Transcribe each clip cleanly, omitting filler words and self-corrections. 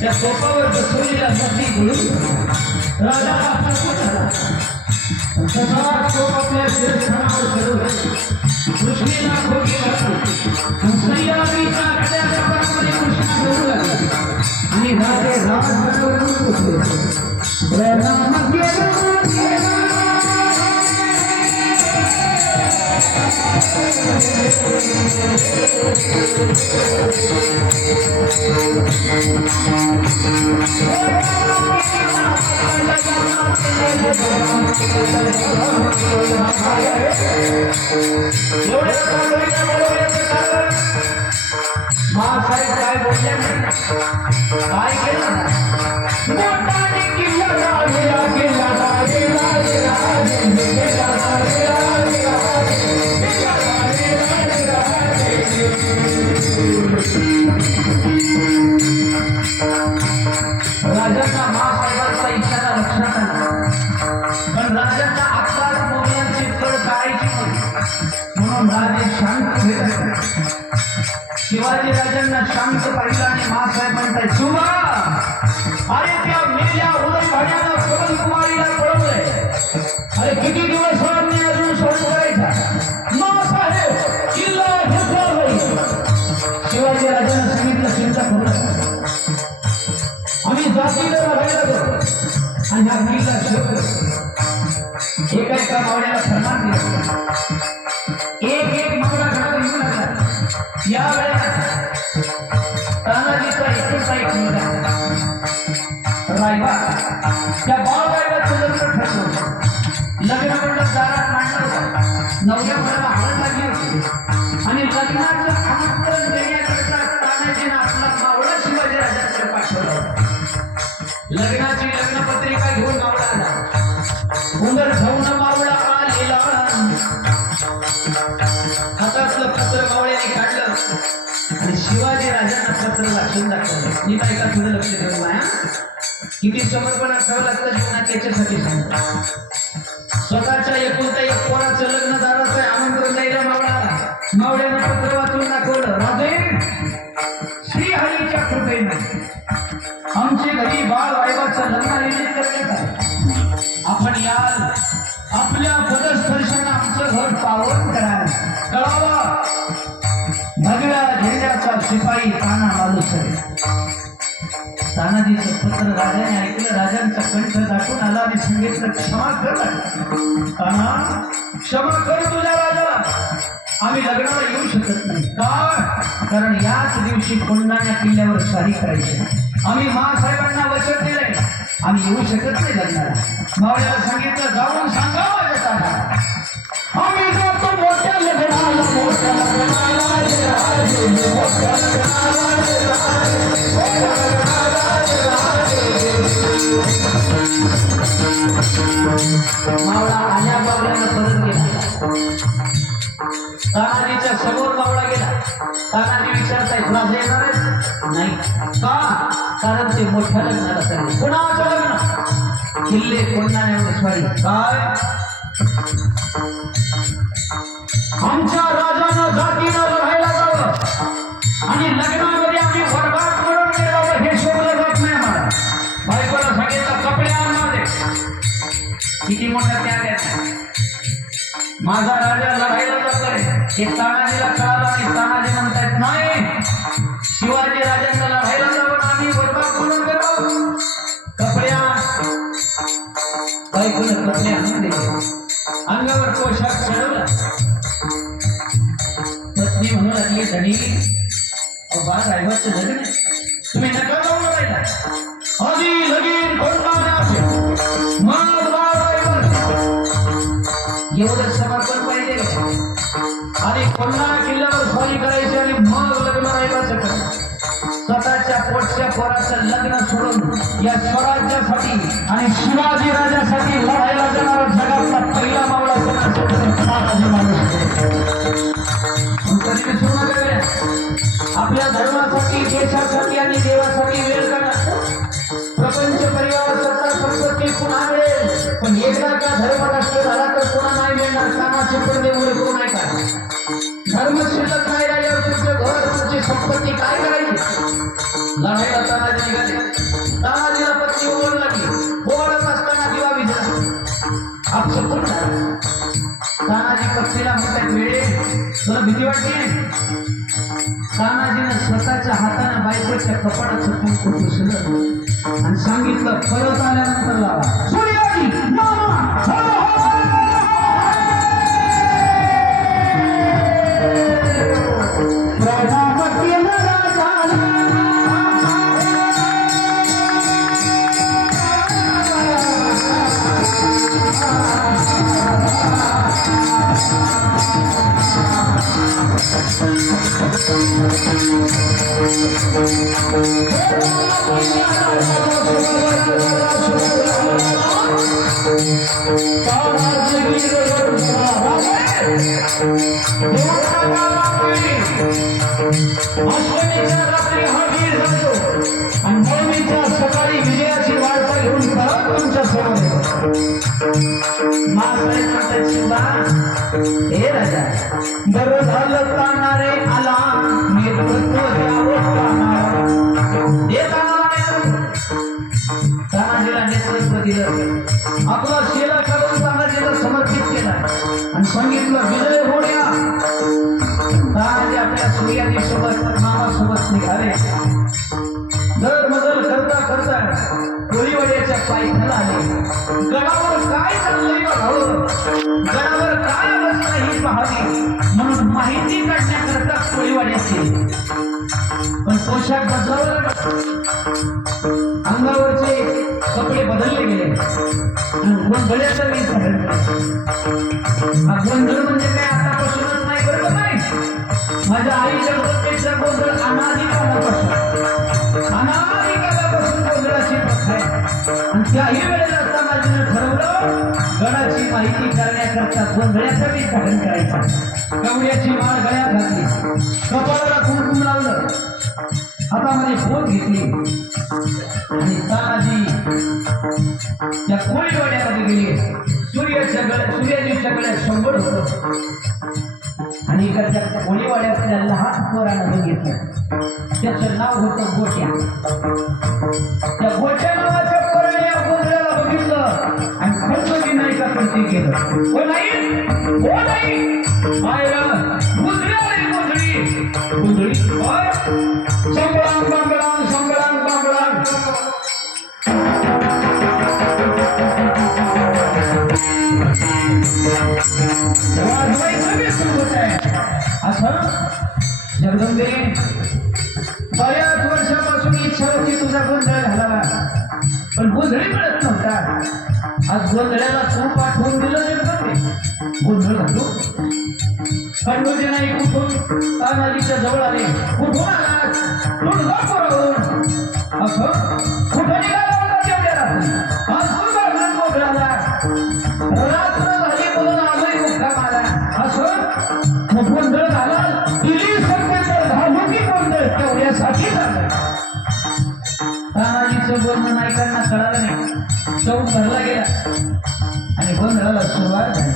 त्या कोपावर बसवलेला नदी घुळून राजा तसा कोप आपल्या शिरस्थानावर चढवला. कृष्णेला खोकी घातली. सह्याद्रीच्या कड्या कपाटामध्ये कृष्णा घेऊ लागला आणि राजे राज बनवून बसले. प्रणाम केला महासाहेब काय बोलले काय केलं राजांना महासाहेबांचा इशारा लक्षात आला पण राजांना आत्ताच मोगलांची कळ काढायची होती म्हणून राजे शांत झाले. शिवाजी राजांना शांत पाहिलं आणि महासाहेब म्हणतात शिवा अरे त्या मेल्या उदय भाड्याला पवन कुमारीला पळवलंय. अरे किती दिवस मी अजून सोडून करायचा महासाहेब किल्ला घेतला होईल. शिवाजी राजांना सांगितलं चिंता करू आम्ही जातीला राहायला जातो आणि हा किल्ला शोधतो. एका मावळ्याला सन्मान दिला. एक मावळा घरात येऊ लागला. या वेळेला तानाजीचा एकुलता एक मुलगा रायबा त्या बाळरायबाचं लग्न ठरलं. लग्न मंडप दारात मांडलं होतं. नवऱ्या मुलाला हळद लागली होती आणि लग्नाचं आमंत्रण देण्याकरता तानाजीनं आपला मावळा शिवाजी राजांकडे पाठवलं. लग्नाची लग्नपत्रिका घेऊन मावळा आला. उंदर घेऊन मावळा आलेला हातातलं पत्र मावळ्याने काढलं आणि शिवाजी राजांना पत्र वाचून दाखवलं. मी बायका थोडं लक्ष देऊ माया किती समर्पण असावं लागतं जीवनात त्याच्यासाठी सांगतो. स्वतःच्या एकुलता एक पोराचं लग्न दाराचं आमंत्रण द्यायला मावळा मावळ्यानं पत्र वाचून दाखवलं. राजे श्रीहरीच्या कृपेने आमचे घरी बाळ रायबाचं लग्न आयोजित करण्यात आलं. आपण याल आपल्या पदस्पर्शाने आमचं घर पावन कराल. कळावा भगव्या झेंड्याचा शिपाई ताना मालूसरे. तानाजीचं पत्र राजाने ऐकलं. राजांचा कंठ दाटून आला आणि सांगितलं क्षमा कर ताना क्षमा कर तुझ्या राजाला. आम्ही लग्नाला येऊ शकत नाही. का कारण याच दिवशी कोंढाणा किल्ल्यावर स्वारी करायची. आम्ही महासाहेबांना वचन दिले आम्ही येऊ शकत नाही लग्नाला. मावळ्याला सांगितलं जाऊन सांगा माझ्या ताना आम्ही जातो मोठ्या लग्नाला. मोठ्या लग्नाला का? कारण ते मोठ्या लग्नाला चालले. कोणाचं लग्न? किल्ले कोणाने स्वारी काय? आमच्या राजानं जातीनं लढायला जावं आणि लग्नामध्ये आम्ही वर्गात म्हणून गेलो हे शोधलं जात नाही मला. बायकोला सांगितलं कपडे आणणार किती मोठा त्याग आहे. माझा राजा लढायला जातोय हे तानाजीला कळालं आणि तानाजी म्हणतायत नाही शिवाजी राजांना लढायला जावं आम्ही वर्गात म्हणून गेलो कपडे आण. बायकोनं कपडे आणून दिले. अंगावर पोशाख चढवला. पत्नी म्हणू लागली धनी बा ड्रायव्हरचं लग्न आहे तुम्ही नका जाऊ लढायला. आधी लगीन कोणता मग बा ड्रायव्हर एवढं समर्पण पाहिजे. आणि कोणा किल्ल्यावर स्वारी करायची आणि मग लग्न राहिलं करायचं. स्वतःच्या पोटच्या पोराचं लग्न सोडून या स्वराज्यासाठी आणि शिवाजी राजासाठी लढायला जाणारा जगातला पहिला मावळा तानाजी माणूस. कधी विसरू नका आपल्या धर्मासाठी देशासाठी आणि देवासाठी वेळ काढा. प्रपंच परिवार सत्ता संपत्ती पुन्हा मिळेल पण एकदा का धर्म राष्ट्र झाला तर पुन्हा नाही मिळणार. कामाचे पडदे मुळे करू नाही का? धर्म शिल्लक नाही राहिल्यावर तुमचं घर तुमची संपत्ती काय करायची? लढाईला तानाजी निघाले. तानाजीला पत्नी ओढ लागली. ओढत असताना दिवा विझला. आपलं कोण तानाजी पत्नीला म्हणतात वेळे तुला भीती वाटते? तानाजीनं स्वतःच्या हाताने बायकोच्या कपाडाचं कुंकू पुसलं आणि सांगितलं परत आल्यानंतर लावा. सूर्याजी अश्विनीच्या रात्री हा वीर जातो आणि नवमीच्या सकाळी विजयाची वार्ता घेऊन परत तुमच्या समोर हे राजा बरं झालं ताणारे आला नेतृत्व द्यावं तानाजीला नेतृत्व दिलं. आपला शेला काढून तानाजीला समर्पित केला आणि सांगितलं विजय होण्या. तानाजी आपल्या सूर्याजी सोबत मामासोबत निघाले. दर मजल करता करता कोळीवाड्याच्या पायथ्याला आले. गडावर काय चाललंय बघावं, गडावर काय अवस्था ही पाहावी म्हणून माहिती काढण्याकरता कोळीवाड्यात गेले. पण पोशाख बदलावा लागला. अंगावरचे कपडे बदलले गेले आणि गोंधळ्याचा वीज धारण केला. गोंधळ म्हणजे काय आतापासूनच नाही करत नाही. माझ्या आईच्या गोष्टीचा गोंधळ अनादिकालापासून गोंधळाची प्रथा आहे. आणि त्याही वेळेला तानाजीनं ठरवलं गडाची माहिती करण्याकरता गोंधळ्याचा वीज धारण करायचा. कवड्याची माळ गळ्यात घातली, कपाळाला कुंकुम लावलं, हातामध्ये फोन घेतली आणि तानाजी त्या कोळीवाड्यामध्ये गेले. सूर्याजीच्या गळ्यात शंभर होतं आणि इकडच्या कोळीवाड्यातल्या लहान पोरानं बघितलं. त्याचं नाव होतं गोट्या. त्या गोट्या नावाच्या पोराने या गोंधळाला बघितलं आणि खर्च नाही का पण ते केलं. हो नाही मायला गोंधळी आली. गोंधळी संबळांग बांगळांग संबळांग बांगळांग. असं जगदंबे बऱ्याच वर्षापासून इच्छा होती तुझा गोंधळ घालावा पण गोंधळी मिळत नव्हता. आज गोंधळ्याला तू पाठवून दिलं जगदंबे. गोंधळ घालू खंडोजी नाही कुठून तानाजीच्या जवळ आले. कुठून आला तुळजापुरावरून. असं कुठं निघाला होता तेवढ्या रात्री. आज गोंधळ घालला रात्र झाली म्हणून आजही मुक्काम आला. असं गोंधळ झाला दिली संकट घालू की गोंधळ तेवढ्यासाठी झालं. नानाचं बोलणं नायकांना कळालं नाही. तो घरला गेला आणि गोंधळाला सुरुवात झाली.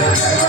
Thank you.